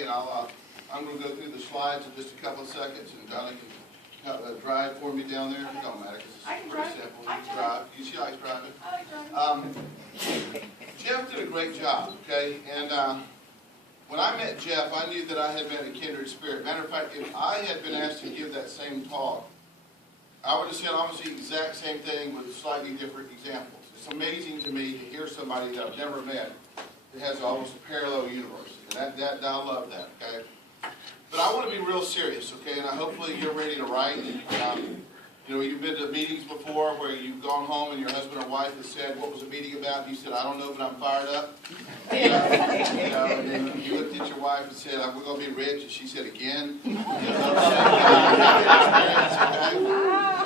okay? And I'm going to go through the slides in just a couple of seconds, and Donna can drive for me down there. It don't matter because it's pretty simple. You can drive. You see how he's driving? I like driving. Jeff did a great job, okay? And when I met Jeff, I knew that I had been a kindred spirit. Matter of fact, if I had been asked to give that same talk, I would have said almost the exact same thing with slightly different examples. It's amazing to me to hear somebody that I've never met that has almost a parallel universe. And I love that, okay? But I want to be real serious, okay? And hopefully you're ready to write. You know, you've been to meetings before where you've gone home and your husband or wife has said, what was the meeting about? And you said, I don't know, but I'm fired up. You know, and then you looked at your wife and said, we're going to be rich. And she said, again? You know,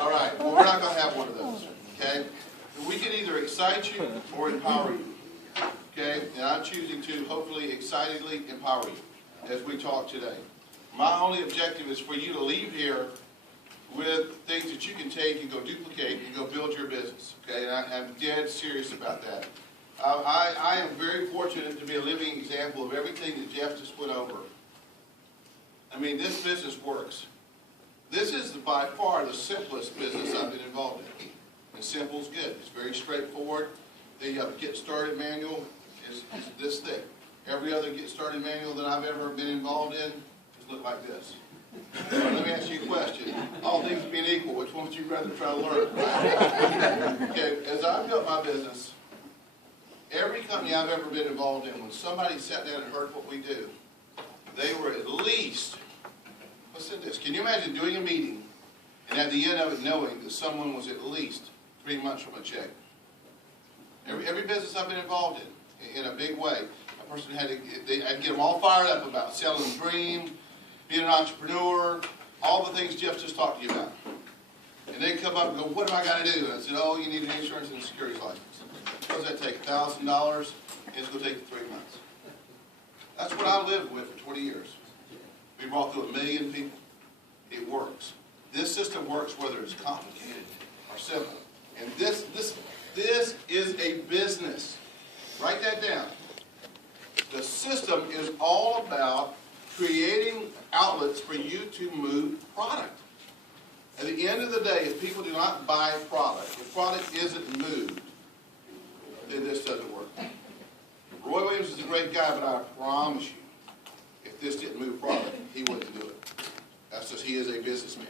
all right, well, we're not going to have one of those, okay? We can either excite you or empower you, okay? And I'm choosing to hopefully excitedly empower you as we talk today. My only objective is for you to leave here with things that you can take and go duplicate and go build your business, okay? And I'm dead serious about that. I am very fortunate to be a living example of everything that Jeff just went over. I mean, this business works. This is by far the simplest business I've been involved in. And simple is good. It's very straightforward. The get started manual is this thick. Every other get started manual that I've ever been involved in just look like this. So let me ask you a question. All things being equal, which one would you rather try to learn? Right? Okay, as I've built my business, every company I've ever been involved in, when somebody sat down and heard what we do, they were at least, listen to this, can you imagine doing a meeting and at the end of it knowing that someone was at least 3 months from a check? Every business I've been involved in a big way, a person had to, I'd get them all fired up about selling a dream, being an entrepreneur, all the things Jeff just talked to you about. And they'd come up and go, what have I got to do? And I said, oh, you need an insurance and a securities license. What does that take? $1,000, and it's going to take you 3 months. That's what I lived with for 20 years. We brought through 1 million people. It works. This system works whether it's complicated or simple. And this is a business. Write that down. The system is all about creating outlets for you to move product. At the end of the day, if people do not buy product, if product isn't moved, then this doesn't work. Roy Williams is a great guy, but I promise you, if this didn't move product, he wouldn't do it. That's just, he is a businessman.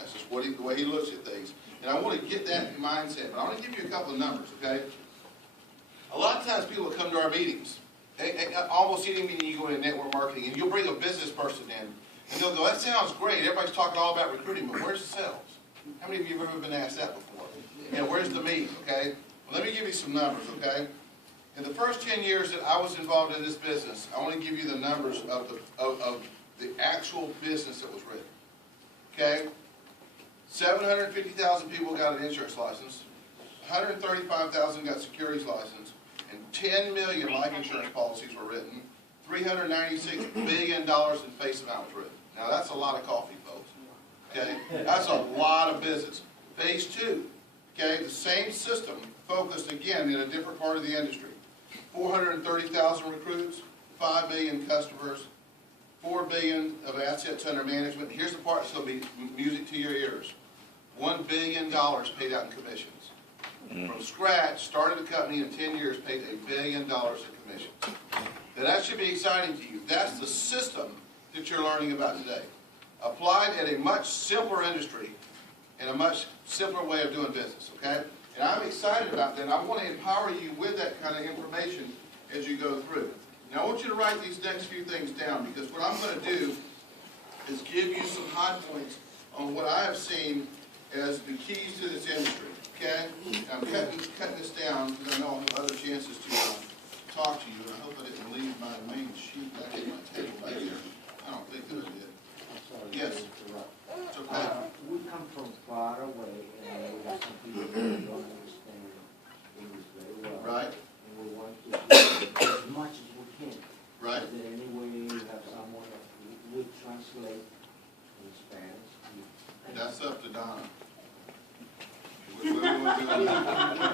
That's just what the way he looks at things. And I want to get that mindset, but I want to give you a couple of numbers, okay? A lot of times people will come to our meetings. Almost any meeting you go into network marketing, and you'll bring a business person in, and they'll go, that sounds great. Everybody's talking all about recruiting, but where's the sales? How many of you have ever been asked that before? You know, where's the meat, okay? Well, let me give you some numbers, okay? In the first 10 years that I was involved in this business, I want to give you the numbers of the actual business that was written, okay? 750,000 people got an insurance license, 135,000 got securities license, and 10 million life insurance policies were written. $396 billion in face amount was written. Now that's a lot of coffee, folks. Okay, that's a lot of business. Phase 2. Okay, the same system focused again in a different part of the industry. 430,000 recruits, 5 million customers, 4 billion of assets under management. Here's the part that's going to be music to your ears. $1 billion paid out in commissions. From scratch, started a company in 10 years, paid $1 billion in commissions. Now that should be exciting to you. That's the system that you're learning about today. Applied at a much simpler industry and a much simpler way of doing business, okay? And I'm excited about that. And I want to empower you with that kind of information as you go through. Now I want you to write these next few things down, because what I'm going to do is give you some high points on what I have seen as the keys to this industry. Okay? I'm cutting this down because I know I'll have other chances to talk to you, and I hope I didn't leave my main sheet back at my table back there. I don't think that I did. I'm sorry. Yes. It's okay. We come from far away, and we have some people who don't understand English very well. Right. And we want to as much as we can. Right. Is there any way you have someone that would translate in Spanish? That's up to Donna. What do you want to do?